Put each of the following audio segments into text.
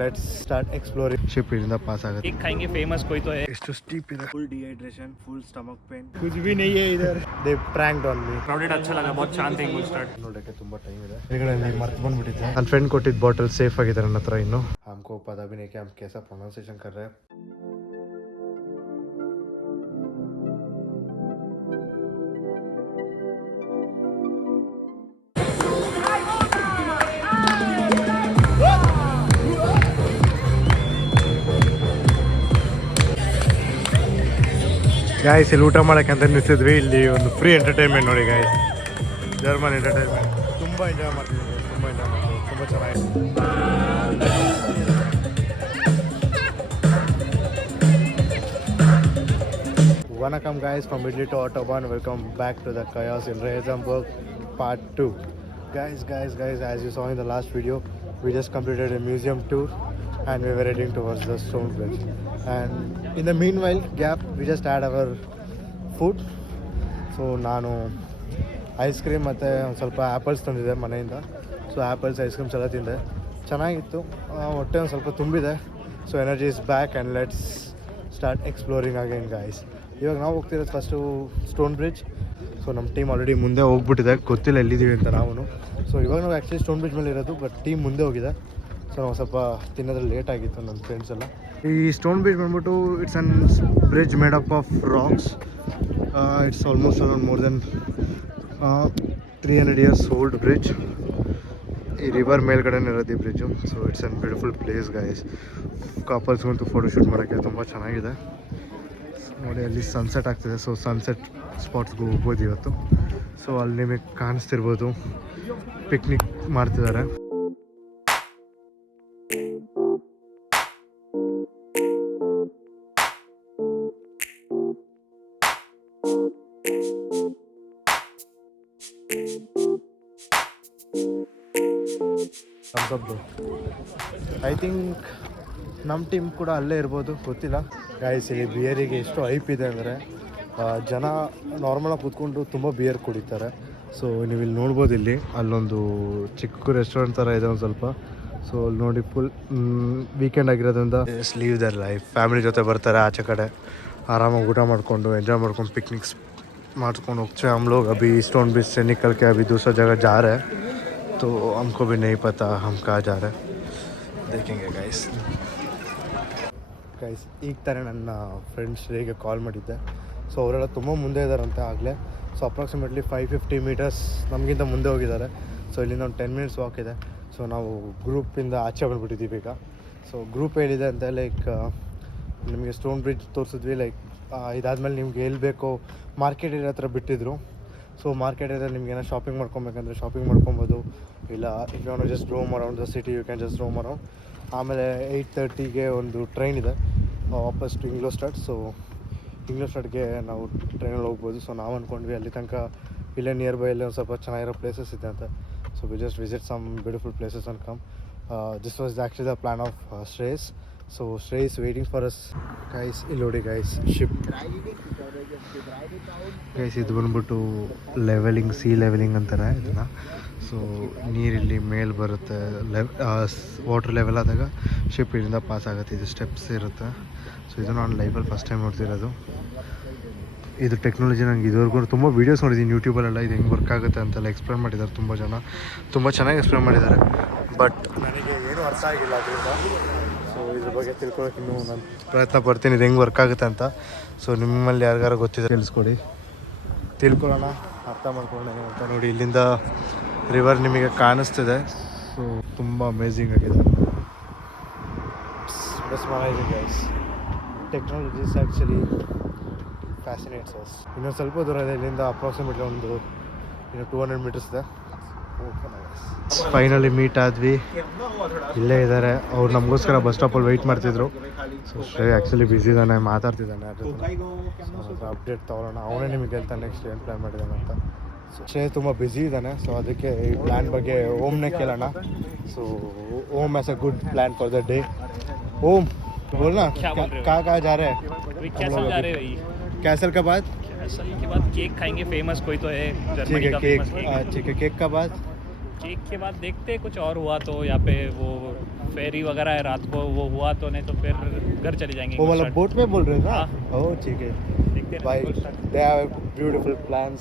Let's start exploring. Ship इधर पास आ गए. Cake खाएंगे फेमस कोई तो है. It's too steep इधर. Full dehydration, full stomach pain. कुछ भी नहीं है इधर. They pranked on me. Crowded अच्छा लगा, बहुत शांत है वो स्टार्ट. ನೋಡಕ್ಕೆ ತುಂಬಾ ಟೈಮ್ ಇದೆ. ಈಗಡೆ ಅಲ್ಲಿ ಮರ್ತು ಬಂದ್ಬಿಟ್ಟಿದ್ದೆ. ನನ್ನ ಫ್ರೆಂಡ್ ಕೊಟ್ಟಿದ್ದ ಬಾಟಲ್ ಸೇಫ್ ಆಗಿದೆ ನನ್ನ ಹತ್ರ ಇನ್ನು. हमको पता भी नहीं कि हम कैसा प्रोनाउंसिएशन कर रहे हैं. ಗಾಯ್ಸ್ ಇಲ್ಲಿ ಊಟ ಮಾಡೋಕ್ಕೆ ಅಂತ ನಿಲ್ಸಿದ್ವಿ. ಇಲ್ಲಿ ಒಂದು ಫ್ರೀ ಎಂಟರ್ಟೈನ್ಮೆಂಟ್ ನೋಡಿ ಗಾಯ್ಸ್, ಜರ್ಮನ್ ಎಂಟರ್ಟೈನ್ಮೆಂಟ್. ತುಂಬ ಎಂಜಾಯ್ ಮಾಡ್ತಿದ್ವಿ, ತುಂಬ ಚೆನ್ನಾಗಿದೆ. Welcome guys from Italy to Autobahn. Welcome back to the Chaos in Reisenberg part 2. Guys, as you saw in the last video, we just completed a museum tour and we were heading towards the stone bridge. And in the meanwhile gap, we just had our food. So ನಾನು ice cream ಮತ್ತು ಒಂದು ಸ್ವಲ್ಪ apples ತಂದಿದ್ದೆ ಮನೆಯಿಂದ. So apples ice creams ಎಲ್ಲ ತಿಂದೆ, ಚೆನ್ನಾಗಿತ್ತು. ಹೊಟ್ಟೆ ಒಂದು ಸ್ವಲ್ಪ ತುಂಬಿದೆ. So energy is back and let's start exploring again guys. ಇವಾಗ ನಾವು ಹೋಗ್ತಿರೋದು ಫಸ್ಟು ಸ್ಟೋನ್ ಬ್ರಿಡ್ಜ್. ಸೊ ನಮ್ಮ ಟೀಮ್ ಆಲ್ರೆಡಿ ಮುಂದೆ ಹೋಗ್ಬಿಟ್ಟಿದೆ, ಗೊತ್ತಿಲ್ಲ ಎಲ್ಲಿದ್ದೀವಿ ಅಂತ ನಾವು. ಸೊ ಇವಾಗ ನಾವು ಆ್ಯಕ್ಚುಲಿ ಸ್ಟೋನ್ ಬ್ರಿಡ್ಜ್ ಮೇಲೆ ಇರೋದು, ಬಟ್ ಟೀಮ್ ಮುಂದೆ ಹೋಗಿದೆ. ಸೊ ನಾವು ಸ್ವಲ್ಪ ತಿನ್ನೋದ್ರಲ್ಲಿ ಲೇಟ್ ಆಗಿತ್ತು ನನ್ನ ಫ್ರೆಂಡ್ಸ್ ಎಲ್ಲ. ಈ ಸ್ಟೋನ್ ಬ್ರಿಡ್ಜ್ ಬಂದ್ಬಿಟ್ಟು it's an bridge made up of rocks. It's almost around more than 300 years old bridge. ಈ ರಿವರ್ ಮೇಲ್ಗಡೆನೇ ಇರೋದು ಈ bridge. So it's an beautiful place guys. ಕಪಲ್ಸ್ಗಂತೂ ಫೋಟೋಶೂಟ್ ಮಾಡೋಕ್ಕೆ ತುಂಬ ಚೆನ್ನಾಗಿದೆ. ನೋಡಿ ಅಲ್ಲಿ ಸನ್ಸೆಟ್ ಆಗ್ತಿದೆ. ಸೊ ಸನ್ಸೆಟ್ ಸ್ಪಾಟ್ಸ್ಗೆ ಹೋಗ್ಬೋದು ಇವತ್ತು. ಸೊ ಅಲ್ಲಿ ನಿಮಗೆ ಕಾಣಿಸ್ತಿರ್ಬೋದು, ಪಿಕ್ನಿಕ್ ಮಾಡ್ತಿದ್ದಾರೆ. ಐ ಥಿಂಕ್ ನಮ್ಮ ಟೀಮ್ ಕೂಡ ಅಲ್ಲೇ ಇರ್ಬೋದು, ಗೊತ್ತಿಲ್ಲ ಗಾಯ್ಸ್. ಇಲ್ಲಿ ಬಿಯರಿಗೆ ಎಷ್ಟು ಹೈಪ್ ಇದೆ ಅಂದರೆ ಜನ ನಾರ್ಮಲಾಗಿ ಕೂತ್ಕೊಂಡು ತುಂಬ ಬಿಯರ್ ಕುಡಿತಾರೆ. ಸೊ ನೀವು ಇಲ್ಲಿ ನೋಡ್ಬೋದು, ಇಲ್ಲಿ ಅಲ್ಲೊಂದು ಚಿಕ್ಕ ರೆಸ್ಟೋರೆಂಟ್ ಥರ ಇದೆ ಒಂದು ಸ್ವಲ್ಪ. ಸೊ ಅಲ್ಲಿ ನೋಡಿ ಫುಲ್ ವೀಕೆಂಡ್ ಆಗಿರೋದ್ರಿಂದ ಲೀವ್ ದರ್ ಲೈಫ್. ಫ್ಯಾಮಿಲಿ ಜೊತೆ ಬರ್ತಾರೆ, ಆಚೆ ಕಡೆ ಆರಾಮಾಗಿ ಊಟ ಮಾಡಿಕೊಂಡು ಎಂಜಾಯ್ ಮಾಡ್ಕೊಂಡು ಪಿಕ್ನಿಕ್ಸ್ ಮಾಡ್ಕೊಂಡು ಹೋಗ್ತೀವಿ. हम लोग अभी स्टोन ब्रिज से निकल के अभी दूसरा जगह जा रहे हैं. तो हमको भी नहीं पता हम कहाँ जा रहे हैं, देखेंगे गाइस. ಈಗ ತಾನೇ ನನ್ನ ಫ್ರೆಂಡ್ಸ್ ಹೇಗೆ ಕಾಲ್ ಮಾಡಿದ್ದೆ. ಸೊ ಅವರೆಲ್ಲ ತುಂಬ ಮುಂದೆ ಇದ್ದಾರಂತೆ ಆಗಲೇ. ಸೊ ಅಪ್ರಾಕ್ಸಿಮೇಟ್ಲಿ 550 ಮೀಟರ್ಸ್ ನಮಗಿಂತ ಮುಂದೆ ಹೋಗಿದ್ದಾರೆ. ಸೊ ಇಲ್ಲಿಂದ ಒಂದು 10 minutes ವಾಕ್ ಇದೆ. ಸೊ ನಾವು ಗ್ರೂಪಿಂದ ಆಚೆ ಬಂದುಬಿಟ್ಟಿದ್ದೀವಿ ಈಗ. ಸೊ ಗ್ರೂಪ್ ಹೇಳಿದೆ ಅಂತ ಲೈಕ್ ನಿಮಗೆ ಸ್ಟೋನ್ ಬ್ರಿಡ್ಜ್ ತೋರಿಸಿದ್ವಿ. ಲೈಕ್ ಇದಾದಮೇಲೆ ನಿಮ್ಗೆ ಎಲ್ಲಿ ಬೇಕೋ ಮಾರ್ಕೆಟ್ ಏರಿಯಾ ಹತ್ರ ಬಿಟ್ಟಿದ್ರು. ಸೊ ಮಾರ್ಕೆಟ್ ಏರಿಯಾ ನಿಮ್ಗೆ ಏನೋ ಶಾಪಿಂಗ್ ಮಾಡ್ಕೊಬೇಕಂದ್ರೆ ಶಾಪಿಂಗ್ ಮಾಡ್ಕೊಬೋದು. ಇಲ್ಲ if you want to just roam around the city you can just roam around. ಆಮೇಲೆ 8:30ಗೆ ಒಂದು ಟ್ರೈನ್ ಇದೆ ವಾಪಸ್ ಟು ಇಂಗ್ಲೋಸ್ಟಾಡ್. ಸೊ ಇಂಗ್ಲೋಸ್ಟಾಡ್ಗೆ ನಾವು ಟ್ರೈನಲ್ಲಿ ಹೋಗ್ಬೋದು. ಸೊ ನಾವು ಅಂದ್ಕೊಂಡ್ವಿ ಅಲ್ಲಿ ತನಕ ಇಲ್ಲೇ ನಿಯರ್ ಬೈ ಅಲ್ಲಿ ಒಂದು ಸ್ವಲ್ಪ ಚೆನ್ನಾಗಿರೋ ಪ್ಲೇಸಸ್ ಇದೆ ಅಂತ. So we just visit some beautiful places and come. This was actually the plan of Shreyas. So Shreyas waiting for us guys. ಇಲ್ಲಿ ನೋಡಿ ಗೈಸ್, ಶಿಪ್ ಗೈಸ್. ಇದು ಬಂದ್ಬಿಟ್ಟು ಲೆವೆಲಿಂಗ್, ಸಿ ಲೆವೆಲಿಂಗ್ ಅಂತಾರೆ ಇದನ್ನು. ಸೊ ನೀರಿಲ್ಲಿ ಮೇಲೆ ಬರುತ್ತೆ, ವಾಟರ್ ಲೆವೆಲ್ ಆದಾಗ ಶಿಪ್ ಇಲ್ಲಿಂದ ಪಾಸ್ ಆಗುತ್ತೆ. ಇದು ಸ್ಟೆಪ್ಸ್ ಇರುತ್ತೆ. ಸೊ ಇದು ನಾನು ಲೈಫಲ್ಲಿ ಫಸ್ಟ್ ಟೈಮ್ ನೋಡ್ತಿರೋದು. ಇದು ಟೆಕ್ನಾಲಜಿ ನಂಗೆ ಇದುವರೆಗೂ ತುಂಬ ವೀಡಿಯೋಸ್ ನೋಡಿದ್ದೀನಿ ಯೂಟ್ಯೂಬಲ್ಲೆಲ್ಲ, ಇದು ಹೆಂಗೆ ವರ್ಕ್ ಆಗುತ್ತೆ ಅಂತೆಲ್ಲ ಎಕ್ಸ್ಪ್ಲೇನ್ ಮಾಡಿದ್ದಾರೆ ತುಂಬ ಜನ. ತುಂಬ ಚೆನ್ನಾಗಿ ಎಕ್ಸ್ಪ್ಲೇನ್ ಮಾಡಿದ್ದಾರೆ, ಬಟ್ ನನಗೆ ಏನೂ ಅರ್ಥ ಆಗಿಲ್ಲ ಅದರಿಂದ. ಸೊ ಇದ್ರ ಬಗ್ಗೆ ತಿಳ್ಕೊಳ್ಳೋಕೆ ಇನ್ನೂ ನಾನು ಪ್ರಯತ್ನ ಪಡ್ತೀನಿ, ಇದು ಹೆಂಗೆ ವರ್ಕ್ ಆಗುತ್ತೆ ಅಂತ. ಸೊ ನಿಮ್ಮಲ್ಲಿ ಯಾರಿಗಾರು ಗೊತ್ತಿದೆ ತಿಳಿಸ್ಕೊಡಿ, ತಿಳ್ಕೊಳ್ಳೋಣ, ಅರ್ಥ ಮಾಡ್ಕೊಳ್ಳೋಣ ಅಂತ. ನೋಡಿ ಇಲ್ಲಿಂದ ರಿವರ್ ನಿಮಗೆ ಕಾಣಿಸ್ತಿದೆ. ಸೊ ತುಂಬ ಅಮೇಝಿಂಗ್ ಆಗಿದೆ. Guys, technologies actually fascinates us. ಇನ್ನೊಂದು ಸ್ವಲ್ಪ ದೂರ ಇದೆ ಇಲ್ಲಿಂದ, ಅಪ್ರಾಕ್ಸಿಮೇಟ್ಲಿ ಒಂದು 200 ಮೀಟರ್ಸ್ ಇದೆ. ಫೈನಲಿ ಮೀಟ್ ಆದ್ವಿ, ಇಲ್ಲೇ ಇದ್ದಾರೆ ಅವ್ರು. ನಮಗೋಸ್ಕರ ಬಸ್ ಸ್ಟಾಪಲ್ಲಿ ವೆಯ್ಟ್ ಮಾಡ್ತಿದ್ರು. ಸೊ ಶ್ರೇಯ್ ಆ್ಯಕ್ಚುಲಿ ಬ್ಯುಸಿ ಇದ್ದಾನೆ, ಮಾತಾಡ್ತಿದ್ದಾನೆ. ಅದ್ರ ಅಪ್ಡೇಟ್ ತೊಗೊಳ್ಳೋಣ, ಅವನೇ ನಿಮಗೆ ಹೇಳ್ತಾನೆ ನೆಕ್ಸ್ಟ್ ಏನು ಪ್ಲ್ಯಾನ್ ಮಾಡಿದ್ದಾನೆ ಅಂತ. ಸೊ ಶ್ರೇಯ್ ತುಂಬ ಬ್ಯುಸಿ ಇದ್ದಾನೆ. ಸೊ ಅದಕ್ಕೆ ಈ ಪ್ಲ್ಯಾನ್ ಬಗ್ಗೆ ಓಮ್ನೇ ಕೇಳೋಣ. So Om has a good plan for the day. Om बोलना, कहाँ जा रहे हैं? कैसल जा रहे हैं? कैसल के बाद केक खाएंगे, फेमस कोई तो है जर्मनी का केक. फेमस ठीक है, केक का बाद केक के बाद देखते कुछ और हुआ तो यहाँ पे वो फेरी वगैरह है रात को, वो हुआ तो, नहीं तो फिर घर चले जाएंगे। वो मतलब बोट में बोल रहे हैं ना? हाँ। ओह ठीक है देखते हैं भाई, दे हैव ब्यूटीफुल प्लान्स।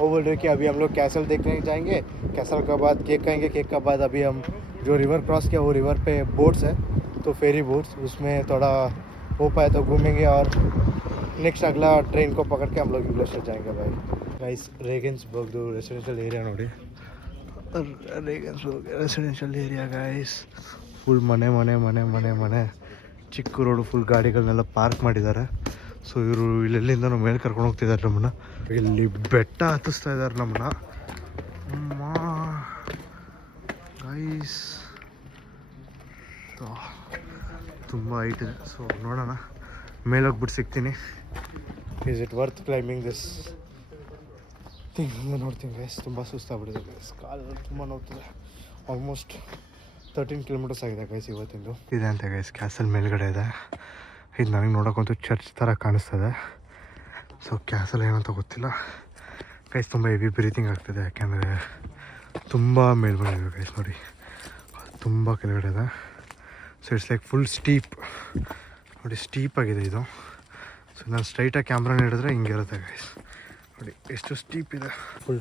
वो बोल रहे कि अभी हम लोग कैसल देखने जाएंगे, कैसल के बाद केक खाएंगे, केक के बाद अभी हम जो रिवर क्रॉस किया वो रिवर पे बोट्स है, तो फेरी बोट्स, उसमें थोड़ा हो पाए तो घूमेंगे और नेक्स्ट अगला ट्रेन को पकड़ के हम लोग इंग्लेश्वर जाएंगे भाई। गाइस ರೇಗನ್ಸ್ಬರ್ಗ್ ರೆಸಿಡೆನ್ಷಿಯಲ್ ಏರಿಯಾ ನೋಡಿ, ರೇಗನ್ಸ್ಬರ್ಗ್ ರೆಸಿಡೆನ್ಷಿಯಲ್ ಏರಿಯಾ ಗೈಸ್, ಫುಲ್ ಮನೆ ಮನೆ ಮನೆ ಮನೆ ಮನೆ, ಚಿಕ್ಕ ರೋಡು, ಫುಲ್ ಗಾಡಿಗಳನ್ನೆಲ್ಲ ಪಾರ್ಕ್ ಮಾಡಿದ್ದಾರೆ. ಸೊ ಇವರು ಇಲ್ಲೆಲ್ಲಿಂದ ಮೇಲೆ ಕರ್ಕೊಂಡು ಹೋಗ್ತಿದ್ದಾರೆ ನಮ್ಮನ್ನ, ಇಲ್ಲಿ ಬೆಟ್ಟ ಹತ್ತಿಸ್ತಾ ಇದ್ದಾರೆ ನಮ್ಮನ್ನ ಗೈಸ್, ತುಂಬ ಹೈಟ್ ಇದೆ. ಸೊ ನೋಡೋಣ, ಮೇಲೋಗ್ಬಿಟ್ಟು ಸಿಗ್ತೀನಿ. Is it worth climbing this thing ನೋಡ್ತೀನಿ ಗೈಸ್. ತುಂಬ ಸುಸ್ತಾಗ್ಬಿಟ್ಟಿದೆ ಗೈಸ್, ಕಾಲು ತುಂಬ ನೋಡ್ತಿದೆ. ಆಲ್ಮೋಸ್ಟ್ 13 ಕಿಲೋಮೀಟರ್ಸ್ ಆಗಿದೆ ಗೈಸ್ ಇವತ್ತಿಂದು. ಇದೆ ಅಂತ ಗೈಸ್, ಕ್ಯಾಸಲ್ ಮೇಲ್ಗಡೆ ಇದೆ. ಇದು ನನಗೆ ನೋಡೋಕ್ಕಂತೂ ಚರ್ಚ್ ಥರ ಕಾಣಿಸ್ತದೆ. ಸೊ ಕ್ಯಾಸಲ್ ಏನಂತ ಗೊತ್ತಿಲ್ಲ ಗೈಸ್. ತುಂಬ ಹೆವಿ ಬ್ರೀತಿಂಗ್ ಆಗ್ತಿದೆ, ಯಾಕೆಂದರೆ ತುಂಬ ಮೇಲ್ಬಂದಿದೆ ಗೈಸ್. ನೋಡಿ ತುಂಬ ಕೆಳಗಡೆ ಇದೆ. So it's like full steep ನೋಡಿ, ಸ್ಟೀಪ್ ಆಗಿದೆ ಇದು. ಸೊ ನಾನು ಸ್ಟ್ರೈಟಾಗಿ ಕ್ಯಾಮ್ರಾನ ಹಿಡಿದ್ರೆ ಹಿಂಗೆ ಇರುತ್ತೆ ಗೈಸ್. ನೋಡಿ ಎಷ್ಟು ಸ್ಟೀಪ್ ಇದೆ, ಫುಲ್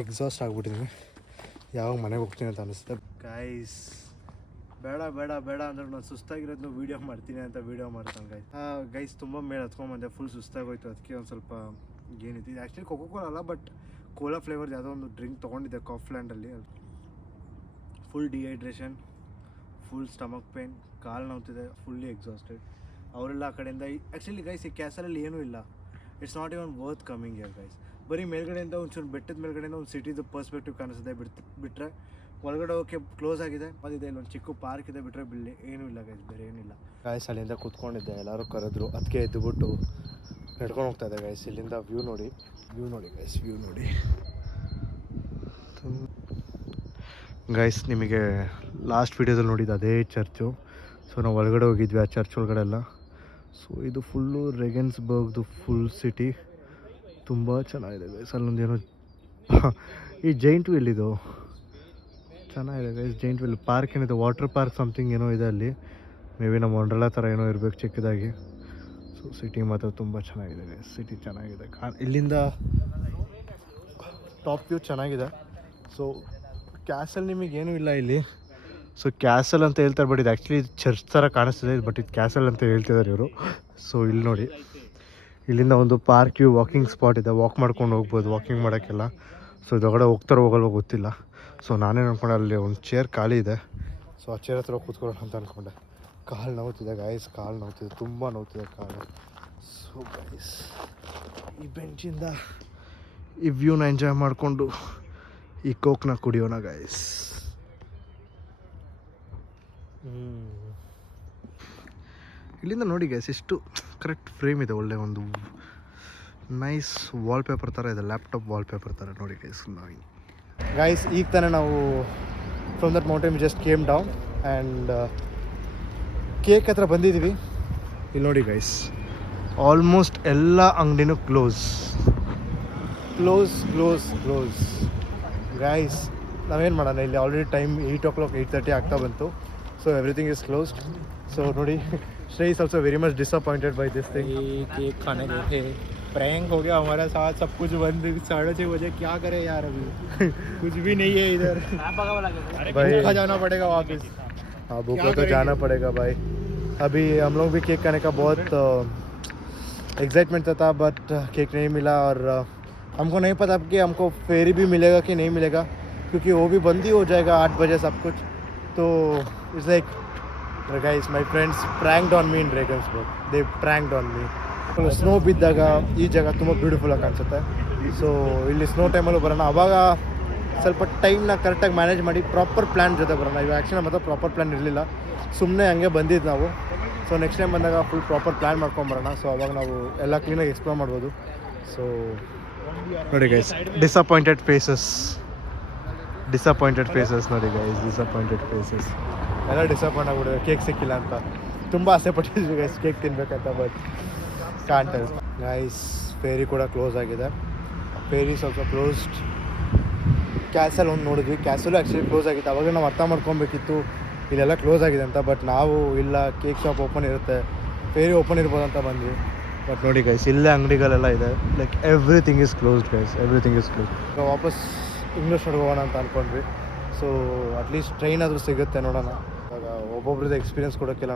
ಎಕ್ಸಾಸ್ಟ್ ಆಗಿಬಿಟ್ಟಿದ್ದೀನಿ. ಯಾವಾಗ ಮನೆಗೆ ಹೋಗ್ತೀನಿ ಅಂತ ಅನಿಸುತ್ತೆ ಗೈಸ್. ಬೇಡ ಬೇಡ ಬೇಡ ಅಂದ್ರೆ ನಾನು ಸುಸ್ತಾಗಿರೋದನ್ನು ವೀಡಿಯೋ ಮಾಡ್ತೀನಿ ಅಂತ ವೀಡಿಯೋ ಮಾಡ್ತಾನೆ ಗೈಸ್. ಗೈಸ್ ತುಂಬ ಮೇಲೆ ಹತ್ಕೊಂಡ್ಬಂದೆ, ಫುಲ್ ಸುಸ್ತಾಗೋಯ್ತು. ಅದಕ್ಕೆ ಒಂದು ಸ್ವಲ್ಪ ಏನಿದೆ, ಇದು ಆ್ಯಕ್ಚುಲಿ ಕೋಕೋ ಕೋಲಾ ಅಲ್ಲ, ಬಟ್ ಕೋಲಾ ಫ್ಲೇವರ್ದು ಯಾವುದೋ ಒಂದು ಡ್ರಿಂಕ್ ತೊಗೊಂಡಿದ್ದೆ ಕಾಫ್ಲ್ಯಾಂಡಲ್ಲಿ. Full dehydration, full stomach pain, ಕಾಲು ನೋವ್ತಿದೆ, ಫುಲ್ಲಿ ಎಕ್ಸಾಸ್ಟೆಡ್. ಅವರೆಲ್ಲ ಆ ಕಡೆಯಿಂದ ಆ್ಯಕ್ಚುಲಿ ಗೈಸ್ ಈ ಕ್ಯಾಸಲಲ್ಲಿ ಏನೂ ಇಲ್ಲ. It's not even worth coming here guys. ಬರೀ ಮೇಲ್ಗಡೆಯಿಂದ ಒಂಚೂರು ಬೆಟ್ಟದ ಮೇಲ್ಗಡೆಯಿಂದ ಒಂದು ಸಿಟಿದು ಪರ್ಸ್ಪೆಕ್ಟಿವ್ ಕಾಣಿಸ್ತದೆ. ಬಿಟ್ಟರೆ ಒಳಗಡೆ ಹೋಗೋಕ್ಕೆ ಕ್ಲೋಸ್ ಆಗಿದೆ, ಅದಿದೆ. ಇಲ್ಲೊಂದು ಚಿಕ್ಕ ಪಾರ್ಕ್ ಇದೆ, ಬಿಟ್ಟರೆ ಬಿಲ್ಲಿ ಏನೂ ಇಲ್ಲ ಗೈಸ್, ಬೇರೆ ಏನಿಲ್ಲ ಗೈಸ್. ಅಲ್ಲಿಂದ ಕೂತ್ಕೊಂಡಿದ್ದೆ, ಎಲ್ಲರೂ ಕರೆದ್ರು, ಅದಕ್ಕೆ ಎದ್ದುಬಿಟ್ಟು ನಡ್ಕೊಂಡು ಹೋಗ್ತಾ ಇದೆ ಗೈಸ್. ಇಲ್ಲಿಂದ ವ್ಯೂ ನೋಡಿ ಗೈಸ್, ವ್ಯೂ ನೋಡಿ ಗೈಸ್. ನಿಮಗೆ ಲಾಸ್ಟ್ ವೀಡಿಯೋದಲ್ಲಿ ನೋಡಿದ್ದು ಅದೇ ಚರ್ಚು. ಸೊ ನಾವು ಒಳಗಡೆ ಹೋಗಿದ್ವಿ ಆ ಚರ್ಚ್ ಒಳಗಡೆ ಎಲ್ಲ. ಸೊ ಇದು ಫುಲ್ಲು ರೇಗನ್ಸ್ಬರ್ಗ್ದು ಫುಲ್ ಸಿಟಿ, ತುಂಬ ಚೆನ್ನಾಗಿದೆ ಗೈಸ್. ಅಲ್ಲೊಂದು ಏನೋ ಈ ಜೈಂಟ್ ವೀಲ್, ಇದು ಚೆನ್ನಾಗಿದೆ ಗೈಸ್. ಜೈಂಟ್ ವೀಲ್ ಪಾರ್ಕ್ ಏನಿದೆ, ವಾಟರ್ ಪಾರ್ಕ್ ಸಮಥಿಂಗ್ ಏನೋ ಇದೆ ಅಲ್ಲಿ. ಮೇ ಬಿ ನಮ್ಮ ವಂಡರ್ಲಾ ಥರ ಏನೋ ಇರಬೇಕು ಚಿಕ್ಕದಾಗಿ. ಸೊ ಸಿಟಿ ಮಾತ್ರ ತುಂಬ ಚೆನ್ನಾಗಿದೆ ಗೈಸ್, ಸಿಟಿ ಚೆನ್ನಾಗಿದೆ. ಇಲ್ಲಿಂದ ಟಾಪ್ ವ್ಯೂ ಚೆನ್ನಾಗಿದೆ. ಸೊ ಕ್ಯಾಸಲ್ ನಿಮಗೇನೂ ಇಲ್ಲ ಇಲ್ಲಿ. ಸೊ ಕ್ಯಾಸಲ್ ಅಂತ ಹೇಳ್ತಾರೆ, ಬಟ್ ಇದು ಆ್ಯಕ್ಚುಲಿ ಚರ್ಚ್ ಥರ ಕಾಣಿಸ್ತಿದೆ, ಬಟ್ ಇದು ಕ್ಯಾಸಲ್ ಅಂತ ಹೇಳ್ತಿದ್ದಾರೆ ಇವರು. ಸೊ ಇಲ್ಲಿ ನೋಡಿ, ಇಲ್ಲಿಂದ ಒಂದು ಪಾರ್ಕ್ ವ್ಯೂ, ವಾಕಿಂಗ್ ಸ್ಪಾಟ್ ಇದೆ, ವಾಕ್ ಮಾಡ್ಕೊಂಡು ಹೋಗ್ಬೋದು, ವಾಕಿಂಗ್ ಮಾಡೋಕ್ಕೆಲ್ಲ. ಸೊ ಇದೊಳಗಡೆ ಹೋಗ್ತಾರೋ ಹೋಗಲ್ವೋ ಗೊತ್ತಿಲ್ಲ. ಸೊ ನಾನೇನು ಅಂದ್ಕೊಂಡೆ, ಅಲ್ಲಿ ಒಂದು ಚೇರ್ ಖಾಲಿ ಇದೆ, ಸೊ ಆ ಚೇರ್ ಹತ್ರ ಕೂತ್ಕೊಳ್ಳೋಣ ಅಂತ ಅಂದ್ಕೊಂಡೆ. ಕಾಲು ನೋವ್ತಿದೆ ಗೈಸ್, ಕಾಲು ನೋವ್ತಿದೆ, ತುಂಬ ನೋವ್ತಿದೆ ಕಾಲು. ಸೊ ಗೈಸ್ ಈ ಬೆಂಚಿಂದ ಈ ವ್ಯೂನ ಎಂಜಾಯ್ ಮಾಡಿಕೊಂಡು ಈ ಕೋಕ್ನ ಕುಡಿಯೋಣ ಗೈಸ್. ಇಲ್ಲಿಂದ ನೋಡಿ ಗೈಸ್, ಎಷ್ಟು ಕರೆಕ್ಟ್ ಫ್ರೇಮ್ ಇದೆ, ಒಳ್ಳೆ ಒಂದು ನೈಸ್ ವಾಲ್ಪೇಪರ್ ಥರ ಇದೆ, ಲ್ಯಾಪ್ಟಾಪ್ ವಾಲ್ಪೇಪರ್ ಥರ ನೋಡಿ ಗೈಸ್. ಗೈಸ್ ಈಗ ತಾನೇ ನಾವು from that mountain just came down and cake ಹತ್ರ ಬಂದಿದ್ದೀವಿ. ಇಲ್ಲಿ ನೋಡಿ ಗೈಸ್, ಆಲ್ಮೋಸ್ಟ್ ಎಲ್ಲ ಅಂಗಡಿನೂ ಕ್ಲೋಸ್ ಗೈಸ್. ನಾವೇನು ಮಾಡೋಣ, ಇಲ್ಲಿ ಆಲ್ರೆಡಿ ಟೈಮ್ 8 o'clock 8:30 ಆಗ್ತಾ ಬಂತು. So everything is closed. So ನೋಡಿ, Shrey is also very much disappointed by this thing. Cake खाने गए थे, प्रैंक हो गया हमारा साथ, सब कुछ बंद 6:30 बजे. क्या करें यार, अभी कुछ भी नहीं है इधर. भूखा जाना पड़ेगा वापस. हाँ, भूखा तो जाना पड़ेगा भाई. अभी हम लोग भी केक खाने का बहुत एक्साइटमेंट था, बट केक नहीं मिला. और हमको नहीं पता कि हमको फेरी भी मिलेगा कि नहीं मिलेगा, क्योंकि वो भी बंद ही हो जाएगा 8 बजे सब कुछ. तो it's like guys, my friends pranked on me in Regensburg. They pranked on me. Snow ಬಿದ್ದಾಗ ಈ ಜಾಗ ತುಂಬ ಬ್ಯೂಟಿಫುಲ್ಲಾಗಿ ಕಾಣಿಸುತ್ತೆ. ಸೊ ಇಲ್ಲಿ ಸ್ನೋ ಟೈಮಲ್ಲೂ ಬರೋಣ, ಆವಾಗ ಸ್ವಲ್ಪ ಟೈಮ್ನ ಕರೆಕ್ಟಾಗಿ ಮ್ಯಾನೇಜ್ ಮಾಡಿ ಪ್ರಾಪರ್ ಪ್ಲ್ಯಾನ್ ಜೊತೆ ಬರೋಣ. ಇವಾಗ ಆ್ಯಕ್ಚುಲಿ ನಮ್ಮ ಹತ್ರ ಪ್ರಾಪರ್ ಪ್ಲ್ಯಾನ್ ಇರಲಿಲ್ಲ, ಸುಮ್ಮನೆ ಹಂಗೆ ಬಂದಿದ್ದು ನಾವು. ಸೊ ನೆಕ್ಸ್ಟ್ ಟೈಮ್ ಬಂದಾಗ ಫುಲ್ ಪ್ರಾಪರ್ ಪ್ಲ್ಯಾನ್ ಮಾಡ್ಕೊಂಬರೋಣ. ಸೊ ಅವಾಗ ನಾವು ಎಲ್ಲ ಕ್ಲೀನಾಗಿ ಎಕ್ಸ್ಪ್ಲೋರ್ ಮಾಡ್ಬೋದು. ಸೊ ನೋಡಿ ಗೈಸ್, ಡಿಸಪಾಯಿಂಟೆಡ್ ಫೇಸಸ್ ನೋಡಿ ಗೈಸ್, ಡಿಸಪಾಯಿಂಟೆಡ್ ಫೇಸಸ್. ಎಲ್ಲ ಡಿಸಪಾಯಿಂಟ್ ಆಗ್ಬಿಟ್ಟಿದೆ, ಕೇಕ್ ಸಿಕ್ಕಿಲ್ಲ ಅಂತ. ತುಂಬ ಆಸೆ ಪಟ್ಟಿದ್ವಿ ಗೈಸ್ ಕೇಕ್ ತಿನ್ಬೇಕಂತ, but can't help guys. Ferry ಕೂಡ ಕ್ಲೋಸ್ ಆಗಿದೆ, ಫೇರಿ ಸ್ವಲ್ಪ ಕ್ಲೋಸ್ಡ್. ಕ್ಯಾಸಲ್ ಒಂದು ನೋಡಿದ್ವಿ, ಕ್ಯಾಸಲು ಆ್ಯಕ್ಚುಲಿ ಕ್ಲೋಸ್ ಆಗಿತ್ತು. ಅವಾಗ ನಾವು ಅರ್ಥ ಮಾಡ್ಕೊಬೇಕಿತ್ತು ಇಲ್ಲೆಲ್ಲ ಕ್ಲೋಸ್ ಆಗಿದೆ ಅಂತ. ಬಟ್ ನಾವು ಇಲ್ಲ, ಕೇಕ್ ಶಾಪ್ ಓಪನ್ ಇರುತ್ತೆ, ಫೇರಿ ಓಪನ್ ಇರ್ಬೋದು ಅಂತ ಬಂದ್ವಿ. ಬಟ್ ನೋಡಿ ಗೈಸ್, ಇಲ್ಲೇ ಅಂಗಡಿಗಳೆಲ್ಲ ಇದೆ. Like everything is closed guys, everything is close. ಈಗ ವಾಪಸ್ ಇಂಗ್ಲೀಷ್ ಹೋಗೋಣ ಅಂತ ಅಂದ್ಕೊಂಡ್ವಿ. ಸೊ ಅಟ್ಲೀಸ್ಟ್ ಟ್ರೈನ್ ಆದರೂ ಸಿಗುತ್ತೆ, ನೋಡೋಣ. ಇವಾಗ ಒಬ್ಬೊಬ್ರದ್ದು ಎಕ್ಸ್ಪೀರಿಯನ್ಸ್ ಕೊಡೋಕ್ಕಿಲ್ಲ.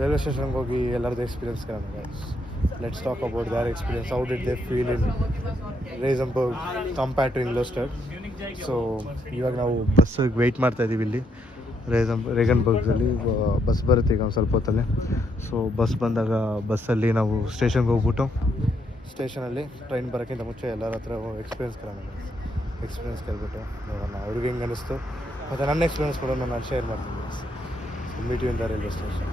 ರೈಲ್ವೆ ಸ್ಟೇಷನ್ಗೆ ಹೋಗಿ ಎಲ್ಲರದ್ದು ಎಕ್ಸ್ಪೀರಿಯನ್ಸ್ ಕೇಳೋಣ guys. Let's talk about their experience. How did they feel in Regensburg compare to Ingolstadt. So ಇವಾಗ ನಾವು ಬಸ್ಸಿಗೆ ವೆಯ್ಟ್ ಮಾಡ್ತಾಯಿದ್ದೀವಿ ಇಲ್ಲಿ ರೇಗನ್ಬರ್ಗ್ಸಲ್ಲಿ. ಬಸ್ ಬರುತ್ತೆ ಈಗ ಒಂದು ಸ್ವಲ್ಪ ಹೊತ್ತಲ್ಲಿ. ಸೊ ಬಸ್ ಬಂದಾಗ ಬಸ್ಸಲ್ಲಿ ನಾವು ಸ್ಟೇಷನ್ಗೆ ಹೋಗ್ಬಿಟ್ಟು ಸ್ಟೇಷನಲ್ಲಿ ಟ್ರೈನ್ ಬರೋಕ್ಕಿಂತ ಮುಂಚೆ ಎಲ್ಲರ ಹತ್ರ ಎಕ್ಸ್ಪೀರಿಯನ್ಸ್ ಕೇಳ್ಬಿಟ್ಟು ನೋಡೋಣ ಅವ್ರಿಗೆ ಹೆಂಗೆ ಅನ್ನಿಸ್ತು, ಮತ್ತು ನನ್ನ ಎಕ್ಸ್ಪೀರಿಯನ್ಸ್ ಕೂಡ ನಾನು ಶೇರ್ ಮಾಡ್ತೀನಿ. Meet you in the railway station.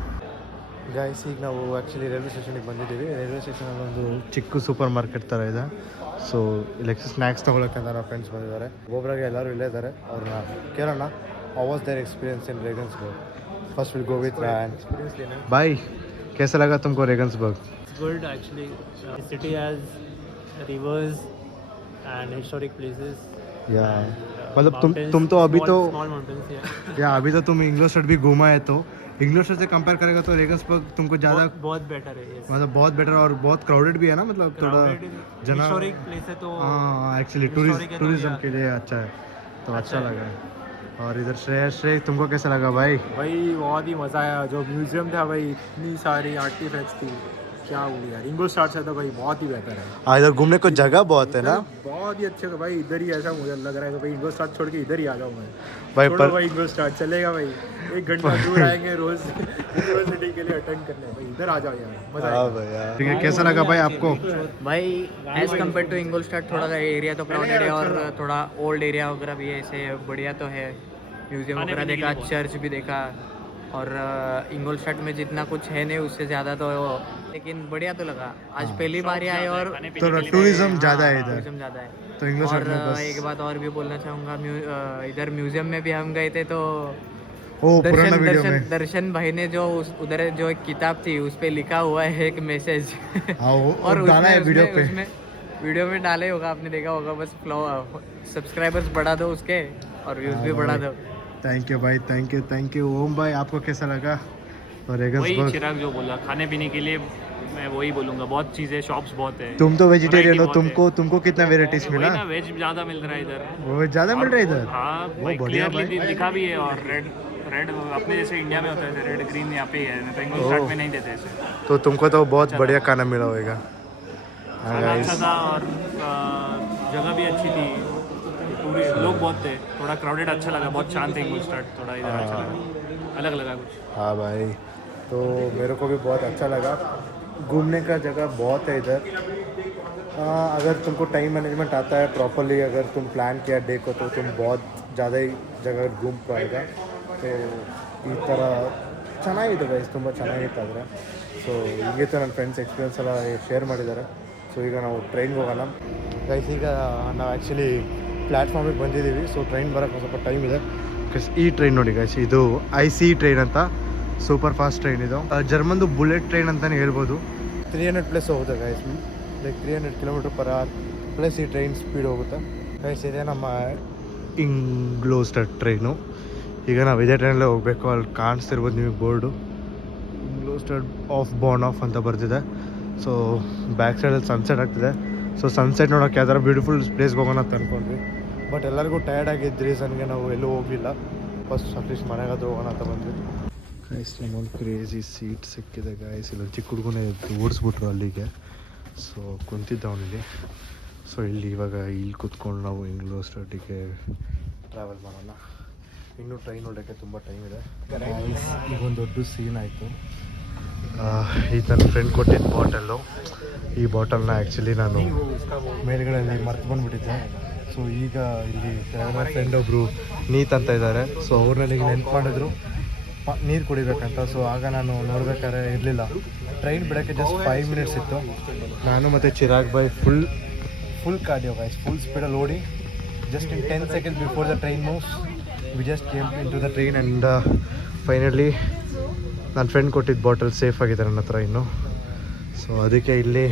Guys, ಈಗ ನಾವು ಆ್ಯಕ್ಚುಲಿ ರೈಲ್ವೆ ಸ್ಟೇಷನಿಗೆ ಬಂದಿದ್ದೀವಿ. ರೈಲ್ವೆ ಸ್ಟೇಷನಲ್ಲಿ ಒಂದು ಚಿಕ್ಕ ಸೂಪರ್ ಮಾರ್ಕೆಟ್ ಥರ ಇದೆ. ಸೊ ಇಲ್ಲಿ ಸ್ನ್ಯಾಕ್ಸ್ ತೊಗೊಳಕ್ಕೆ ಅಂತ ನಾವು ಫ್ರೆಂಡ್ಸ್ ಬಂದಿದ್ದಾರೆ. ಒಬ್ಬೊಬ್ಬರಾಗೆ ಎಲ್ಲರೂ ಇಲ್ಲೇ ಇದ್ದಾರೆ. ಅವ್ರನ್ನ ಕೇಳೋಣ, how was their experience in Regensburg. First we'll go with Ryan. Bye. कैसा लगा तुमको Regensburg? It's good actually. The city has rivers and historic places. Yeah. मतलब तुम तो अभी तो small mountains, yeah. या अभी तो तुम इंग्लैंड भी घूमा है, तो इंग्लैंड से कंपेयर करेगा तो Regensburg तुमको ज़्यादा बहुत बेटर है. Yes. मतलब बहुत बेटर और बहुत क्राउडेड भी है ना, मतलब थोड़ा जना historic place है तो हाँ एक्चुअली टूरिज्म के लिए अच्छा है, तो अच्छा लगा है. और इधर श्रेय तुमको कैसा लगा भाई? भाई बहुत ही मज़ा आया. जो म्यूजियम था भाई, इतनी सारी आर्टिफैक्ट्स थी, क्या बोली यार. इंग्लैंड से तो भाई बहुत ही बेहतर है. इधर घूमने को जगह बहुत है ना, बहुत ही अच्छे. भाई इधर ही ऐसा मुझे लग रहा है कि भाई इंग्लैंड छोड़ के इधर ही आ जाऊँ मैं. भाई छोड़ो भाई इंग्लैंड चलेगा भाई. 1 घंटा दूर आएंगे रोज यूनिवर्सिटी के लिए अटेंड करने. भाई इधर आ जाओ यार, मजा आएगा. ठीक है, कैसा लगा भाई आपको? भाई एज कम्पेयर टू इंगोलस्टाड थोड़ा एरिया तो क्राउडेड है और थोड़ा ओल्ड एरिया वगैरह भी है. ऐसे बढ़िया तो है. म्यूजियम वगैरह देखा, चर्च भी देखा. और इंगोलस्टाड में जितना कुछ है नहीं उससे ज़्यादा तो, लेकिन बढ़िया तो लगा. आज पहली बार ही आए और तो टूरिज्म ज़्यादा है इधर, टूरिज्म ज़्यादा है. तो इंग्लिश और एक बात और भी बोलना चाहूँगा, इधर म्यूजियम में भी हम गए थे तो पुराना वीडियो में दर्शन भाई ने जो उधर जो एक किताब थी उस पे लिखा हुआ है एक मैसेज. और डाला है वीडियो पे, वीडियो में डाले होगा, आपने देखा होगा. बस सब्सक्राइबर्स बढ़ा दो उसके और व्यूज भी बढ़ा दो. थैंक यू भाई, थैंक यू. ओम भाई आपको कैसा लगा? और वही चिराग जो बोला, खाने पीने के लिए मैं वही बोलूँगा. बहुत चीज़ें, शॉप्स बहुत है. तुम तो वेजिटेरियन हो, तुमको कितना वेराइटीज मिला? ना वेज ज़्यादा मिल रहा है इधर. वो ज़्यादा मिल रहा है इधर? हाँ, क्लियरली लिखा भी है. और रेड अपने जैसे इंडिया में होता है, रेड ग्रीन यहाँ पे ही है, तो इंग्लैंड में नहीं देते ऐसे. तो तुमको तो बहुत बढ़िया खाना मिला होगा. खाना अच्छा था और जगह भी अच्छी थी. लोग बहुत थे, थोड़ा क्राउडेड अच्छा लगा. बहुत शांत है इंग्लैंड, थोड़ा इधर अच्छा लगा, अलग लगा कुछ. हाँ भाई, तो मेरे को भी बहुत अच्छा लगा. घूमने का जगह बहुत है इधर. अगर तुमको टाइम मैनेजमेंट आता है प्रॉपरली, अगर तुम प्लान किया डे को, तो तुम बहुत ज़्यादा ही जगह घूम पाएगा. तो ಈ ಥರ ಚೆನ್ನಾಗಿದೆ ಗೈಸ್, ತುಂಬ ಚೆನ್ನಾಗಿತ್ತು. ಆದರೆ ಸೊ ಹೀಗಿತ್ತು ನನ್ನ ಫ್ರೆಂಡ್ಸ್ ಎಕ್ಸ್ಪೀರಿಯನ್ಸ್ ಎಲ್ಲ ಶೇರ್ ಮಾಡಿದ್ದಾರೆ. ಸೊ ಈಗ ನಾವು ಟ್ರೈನ್ಗೆ ಹೋಗೋಣ ಗೈಸ್. ಈಗ ನಾವು ಆ್ಯಕ್ಚುಲಿ ಪ್ಲ್ಯಾಟ್ಫಾರ್ಮಿಗೆ ಬಂದಿದ್ದೀವಿ. ಸೊ ಟ್ರೈನ್ ಬರೋಕ್ಕೆ ಒಂದು ಸ್ವಲ್ಪ ಟೈಮ್ ಇದೆ. ಈ ಟ್ರೈನ್ ನೋಡಿ ಗೈಸ್, ಇದು IC ಟ್ರೈನ್ ಅಂತ, ಸೂಪರ್ ಫಾಸ್ಟ್ ಟ್ರೈನ್ ಇದು. ಜರ್ಮನ್ದು ಬುಲೆಟ್ ಟ್ರೈನ್ ಅಂತಲೇ ಹೇಳ್ಬೋದು. 300+ ಹೋಗುತ್ತೆ ಗೈಸ್, ಲೈಕ್ 300 km/h ಪ್ಲಸ್ ಈ ಟ್ರೈನ್ ಸ್ಪೀಡ್ ಹೋಗುತ್ತೆ ಗೈಸ್. ಇದೆ ನಮ್ಮ ಇಂಗ್ಲೋಸ್ಟರ್ ಟ್ರೈನು. ಈಗ ನಾವು ಇದೇ ಟ್ರೈನಲ್ಲೇ ಹೋಗಬೇಕು. ಅಲ್ಲಿ ಕಾಣಿಸ್ತಿರ್ಬೋದು ನಿಮಗೆ ಬೋರ್ಡು, ಇಂಗ್ಲೋಸ್ಟರ್ ಬಾರ್ನ್ ಆಫ್ ಅಂತ ಬರ್ತಿದೆ. ಸೊ ಬ್ಯಾಕ್ ಸೈಡಲ್ಲಿ ಸನ್ಸೆಟ್ ಆಗ್ತಿದೆ. ಸೊ ಸನ್ಸೆಟ್ ನೋಡೋಕೆ ಯಾವ್ದಾರ ಬ್ಯೂಟಿಫುಲ್ ಪ್ಲೇಸ್ಗೆ ಹೋಗೋಣ ಅಂತ ಅಂದ್ಕೊಂಡ್ವಿ. ಬಟ್ ಎಲ್ಲರಿಗೂ ಟಯರ್ಡ್ ಆಗಿದ್ದ ರೀಸನ್ಗೆ ನಾವು ಎಲ್ಲೂ ಹೋಗಲಿಲ್ಲ. ಫಸ್ಟ್ ಅಟ್ಲೀಸ್ಟ್ ಮನೆಗಾದ್ರೂ ಹೋಗೋಣ ಅಂತ ಬಂದ್ವಿ ಗೈಸ್. ನಮ್ಮೊಂದು ಕ್ರೇಜಿ ಸೀಟ್ ಸಿಕ್ಕಿದೆ ಗೈಸ್. ಇಲ್ಲ ಚಿಕ್ಕ ಹುಡುಗನೇ ಓಡಿಸ್ಬಿಟ್ರು ಅಲ್ಲಿಗೆ. ಸೊ ಕುಂತಿದ್ದ ಅವನಿಗೆ. ಸೊ ಇಲ್ಲಿ ಕೂತ್ಕೊಂಡು ನಾವು ಇಂಗ್ಲೋಸ್ಟರ್ಟಿಗೆ ಟ್ರಾವೆಲ್ ಮಾಡೋಣ. ಇನ್ನೂ ಟ್ರೈನ್ ನೋಡೋಕ್ಕೆ ತುಂಬ ಟೈಮ್ ಇದೆ. ಈಗ ಒಂದು ದೊಡ್ಡ ಸೀನ್ ಆಯಿತು. ಇದು ನನ್ನ ಫ್ರೆಂಡ್ ಕೊಟ್ಟಿದ್ದ ಬಾಟಲ್ಲು. ಈ ಬಾಟಲ್ನ ಆ್ಯಕ್ಚುಲಿ ನಾನು ಮೇಲ್ಗಡೆ ಮರ್ತು ಬಂದುಬಿಟ್ಟಿದ್ದೆ. ಸೊ ಈಗ ಇಲ್ಲಿ ನನ್ನ ಫ್ರೆಂಡ್ ಒಬ್ಬರು ನೀತ್ ಅಂತ ಇದ್ದಾರೆ. ಸೊ ಅವ್ರನ್ನೆಲ್ಲ ಈಗ ನೆನ್ಪು ಮಾಡಿದ್ರು ನೀರು ಕುಡಿಬೇಕಂತ. ಸೊ ಆಗ ನಾನು ನೋಡ್ಬೇಕಾದ್ರೆ ಇರಲಿಲ್ಲ. ಟ್ರೈನ್ ಬಿಡೋಕ್ಕೆ ಜಸ್ಟ್ 5 minutes ಇತ್ತು. ನಾನು ಮತ್ತು Chirag boy full cardio guys, full ಸ್ಪೀಡಲ್ಲಿ ಓಡಿ just in 10 seconds before the train moves we just came into the train. And finally ನನ್ನ ಫ್ರೆಂಡ್ ಕೊಟ್ಟಿದ್ದ ಬಾಟಲ್ ಸೇಫ್ ಆಗಿದೆ ನನ್ನ ಹತ್ರ ಇನ್ನು. ಸೊ ಅದಕ್ಕೆ ಇಲ್ಲಿ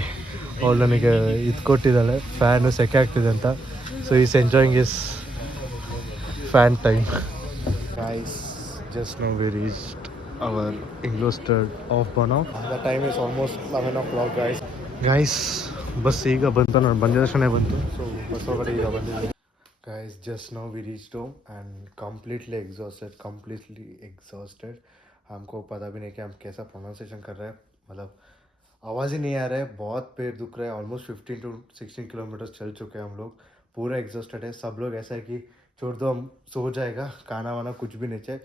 ಅವಳು ನನಗೆ ಇದು ಕೊಟ್ಟಿದ್ದಾಳೆ, ಫ್ಯಾನು ಸೆಕೆ ಆಗ್ತಿದೆ ಅಂತ. So is enjoying is fan time guys. Just now we reached our Ingolstadt off Banov. The time is almost 11 o'clock, guys. Guys, bus ಈಗ ಬಂತು ನೋಡಿ, ಬಂದಿದ ತಕ್ಷಣ ಬಂತು. ಸೊ ಬಸ್ ಒಳಗಡೆ ಈಗ ಬಂದಿದ್ದೀವಿ. Guys, just now we reached home and completely exhausted. हमको पता भी नहीं कि हम कैसा प्रोनाउंसिएशन कर रहे हैं, मतलब आवाज़ ही नहीं आ रहा है, बहुत पेट दुख रहा है. ऑलमोस्ट 15 to 16 किलोमीटर चल चुके हैं हम लोग, पूरा एग्जॉस्टेड है. सब लोग ऐसा है कि छोड़ दो, हम सो जाएगा, खाना वाना कुछ भी नहीं चाहिए,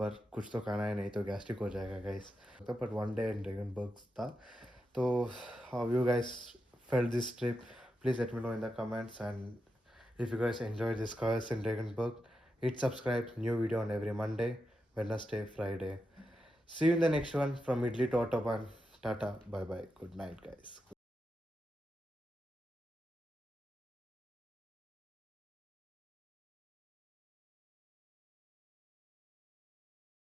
बट कुछ तो खाना है, नहीं तो गैस्ट्रिक हो जाएगा guys. But one day in Drachenburg था. तो how you guys felt this trip? Please let me know in the comments. And if you guys enjoyed this course in Dragonburg, hit subscribe. New video on every Monday, Wednesday, Friday. See you in the next one. From Idli to Autobahn. Tata, bye bye, good night guys.